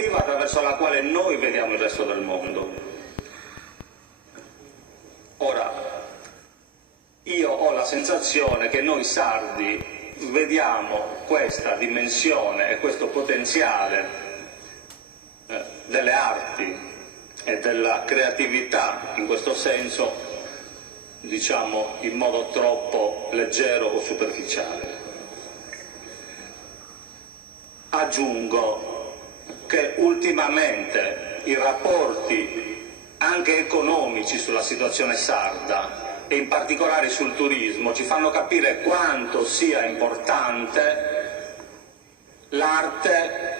prospettiva attraverso la quale noi vediamo il resto del mondo. Ora, io ho la sensazione che noi sardi vediamo questa dimensione e questo potenziale delle arti e della creatività, in questo senso, diciamo, in modo troppo leggero o superficiale. Aggiungo che ultimamente i rapporti anche economici sulla situazione sarda e in particolare sul turismo ci fanno capire quanto sia importante l'arte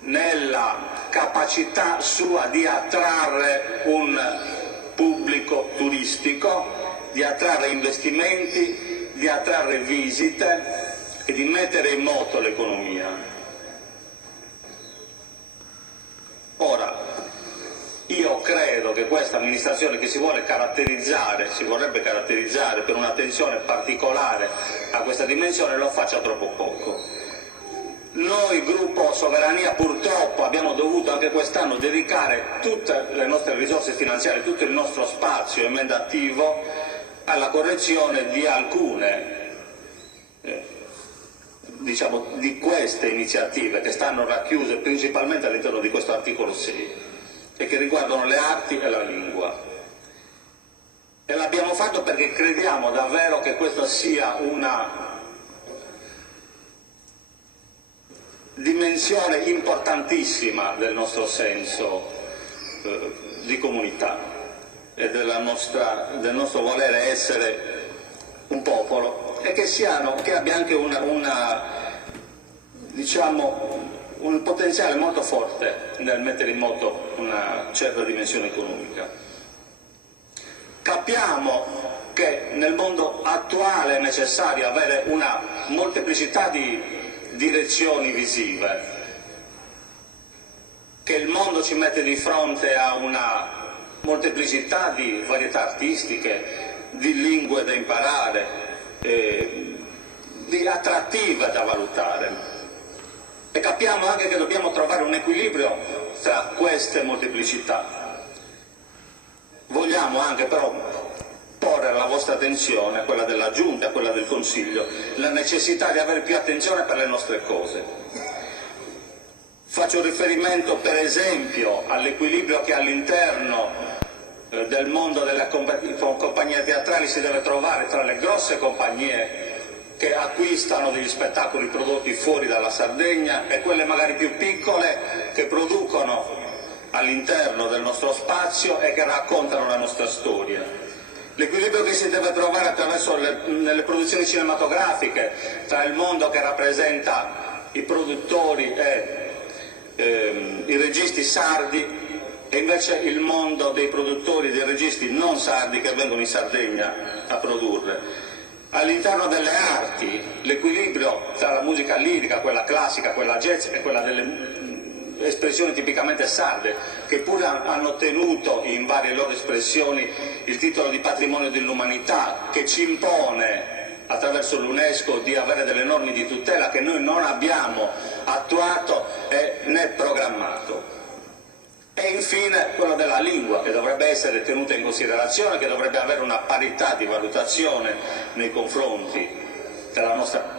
nella capacità sua di attrarre un pubblico turistico, di attrarre investimenti, di attrarre visite e di mettere in moto l'economia. Ora, io credo che questa amministrazione, che si vorrebbe caratterizzare per un'attenzione particolare a questa dimensione, lo faccia troppo poco. Noi, gruppo Sovrania, purtroppo abbiamo dovuto anche quest'anno dedicare tutte le nostre risorse finanziarie, tutto il nostro spazio emendativo alla correzione di alcune diciamo, di queste iniziative che stanno racchiuse principalmente all'interno di questo articolo 6 e che riguardano le arti e la lingua. E l'abbiamo fatto perché crediamo davvero che questa sia una dimensione importantissima del nostro senso di comunità e del nostro volere essere un popolo, e che abbia anche diciamo, un potenziale molto forte nel mettere in moto una certa dimensione economica. Capiamo che nel mondo attuale è necessario avere una molteplicità di direzioni visive, che il mondo ci mette di fronte a una molteplicità di varietà artistiche, di lingue da imparare, di attrattive da valutare, e capiamo anche che dobbiamo trovare un equilibrio tra queste molteplicità. Vogliamo anche però porre alla vostra attenzione, quella della Giunta, quella del Consiglio, la necessità di avere più attenzione per le nostre cose. Faccio riferimento per esempio all'equilibrio che all'interno del mondo delle compagnie teatrali si deve trovare tra le grosse compagnie che acquistano degli spettacoli prodotti fuori dalla Sardegna e quelle magari più piccole che producono all'interno del nostro spazio e che raccontano la nostra storia. L'equilibrio che si deve trovare attraverso nelle produzioni cinematografiche tra il mondo che rappresenta i produttori e i registi sardi e invece il mondo dei produttori, dei registi non sardi che vengono in Sardegna a produrre. All'interno delle arti l'equilibrio tra la musica lirica, quella classica, quella jazz e quella delle espressioni tipicamente sarde, che pure hanno ottenuto in varie loro espressioni il titolo di patrimonio dell'umanità, che ci impone attraverso l'UNESCO di avere delle norme di tutela che noi non abbiamo attuato né programmato. E infine quello della lingua, che dovrebbe essere tenuta in considerazione, che dovrebbe avere una parità di valutazione nei confronti della nostra